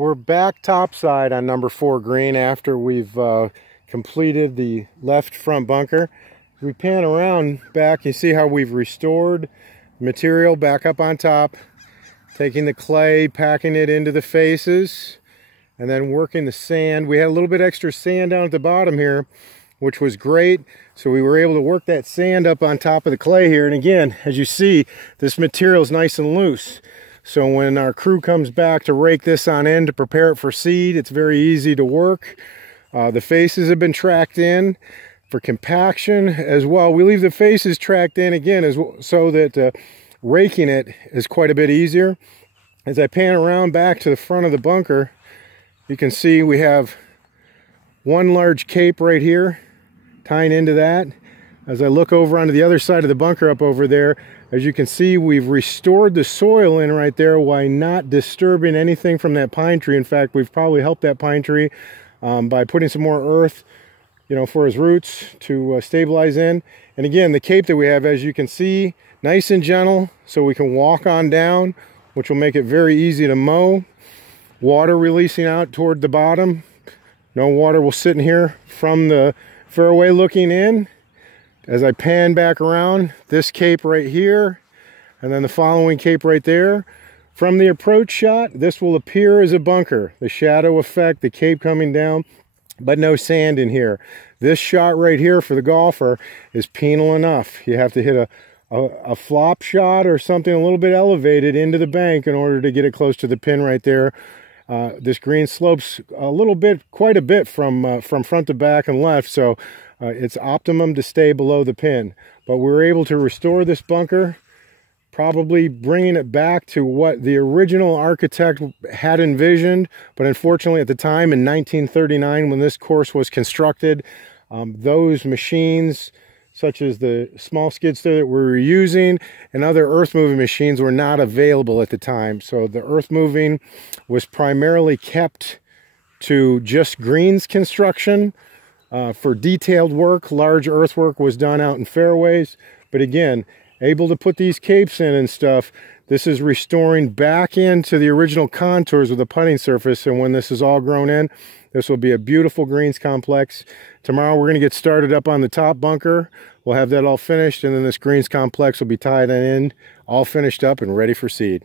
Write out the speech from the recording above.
We're back topside on number 4 green after we've completed the left front bunker. We pan around back, you see how we've restored material back up on top, taking the clay, packing it into the faces, and then working the sand. We had a little bit extra sand down at the bottom here, which was great. So we were able to work that sand up on top of the clay here. And again, as you see, this material is nice and loose. So when our crew comes back to rake this on in to prepare it for seed, it's very easy to work. The faces have been tracked in for compaction as well. We leave the faces tracked in again so that raking it is quite a bit easier. As I pan around back to the front of the bunker, you can see we have one large cape right here tying into that. As I look over onto the other side of the bunker up over there, as you can see, we've restored the soil in right there while not disturbing anything from that pine tree. In fact, we've probably helped that pine tree by putting some more earth, for his roots to stabilize in. And again, the cape that we have, as you can see, nice and gentle, so we can walk on down, which will make it very easy to mow. Water releasing out toward the bottom. No water will sit in here from the fairway looking in. As I pan back around, this cape right here, and then the following cape right there. From the approach shot, this will appear as a bunker. The shadow effect, the cape coming down, but no sand in here. This shot right here for the golfer is penal enough. You have to hit a flop shot or something a little bit elevated into the bank in order to get it close to the pin right there. This green slopes a little bit, quite a bit from front to back and left, so it's optimum to stay below the pin. But we're able to restore this bunker, probably bringing it back to what the original architect had envisioned. But unfortunately, at the time in 1939, when this course was constructed, those machines, such as the small skid steer that we were using and other earth moving machines, were not available at the time. So the earth moving was primarily kept to just greens construction. For detailed work, large earthwork was done out in fairways. But again, able to put these capes in and stuff, this is restoring back into the original contours of the putting surface. And when this is all grown in, this will be a beautiful greens complex. Tomorrow we're going to get started up on the top bunker. We'll have that all finished, and then this greens complex will be tied in, all finished up and ready for seed.